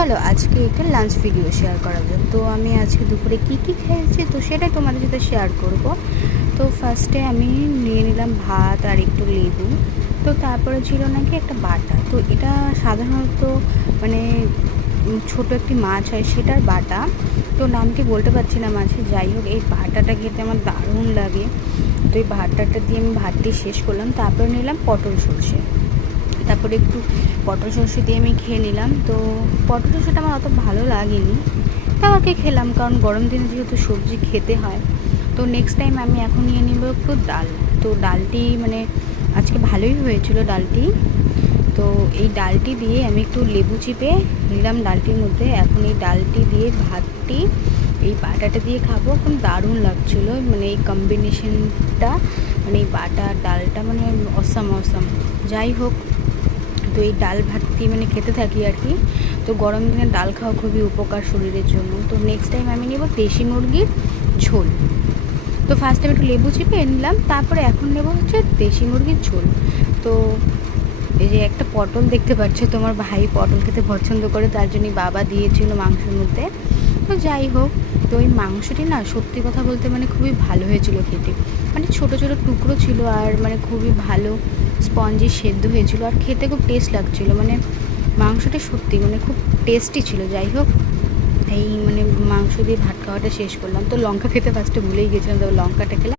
চলো আজকে একটা লাঞ্চ ভিডিও শেয়ার করা যাক। তো আমি আজকে দুপুরে কী কী খেয়েছি তো সেটাই তোমাদের সাথে শেয়ার করব। তো ফার্স্টে আমি নিয়ে নিলাম ভাত আর একটু লেবু। তো তারপরে ছিল নাকি একটা বাটা। তো এটা সাধারণত মানে ছোট একটি মাছ হয় সেটার বাটা। তো নাম কি বলতে পারছি না মাছের, যাই হোক এই বাটাটা খেতে আমার দারুণ লাগে। তো এই বাটাটা দিয়ে আমি ভাতটি শেষ করলাম। তারপরে নিলাম পটল সর্ষে, তারপরে একটু পটল সর্ষে দিয়ে আমি খেয়ে নিলাম। তো পটল সর্ষেটা আমার অত ভালো লাগেনি, তাও আর কি খেলাম, কারণ গরম দিনে যেহেতু সবজি খেতে হয়। তো নেক্সট টাইম আমি এখন নিয়ে নেব একটু ডাল। তো ডালটি মানে আজকে ভালোই হয়েছিল ডালটি। তো এই ডালটি দিয়ে আমি একটু লেবু চিপে নিলাম ডালটির মধ্যে। এখন এই ডালটি দিয়ে ভাতটি এই বাটাটা দিয়ে খাবো, একদম দারুণ লাগছিলো। মানে এই কম্বিনেশনটা, মানে এই বাটা ডালটা মানে অসাম অসাম। যাই হোক, তো এই ডাল ভাতটি মানে খেতে থাকি আর কি। তো গরম দিনে ডাল খাওয়া খুবই উপকার শরীরের জন্য। তো নেক্সট টাইম আমি নেব দেশি মুরগির ঝোল। তো ফার্স্ট টাইম একটু লেবু চিপে নিলাম, তারপরে এখন নেব হচ্ছে দেশি মুরগির ঝোল। তো এই যে একটা পটল দেখতে পাচ্ছ, তোমার ভাই পটল খেতে পছন্দ করে, তার জন্যই বাবা দিয়েছিল মাংসের মধ্যে। তো যাই হোক, তো ওই মাংসটি না সত্যি কথা বলতে মানে খুবই ভালো হয়েছিল খেতে। মানে ছোটো ছোটো টুকরো ছিল আর মানে খুবই ভালো স্পঞ্জি সেদ্ধ হয়েছিল, আর খেতে খুব টেস্ট লাগছিলো। মানে মাংসটি সত্যি মানে খুব টেস্টি ছিল। যাই হোক, এই মানে মাংস দিয়ে ভাত খাওয়াটা শেষ করলাম। তো লঙ্কা খেতে ফার্স্টে ভুলেই গেছিলাম, তবে লঙ্কাটা খেলাম।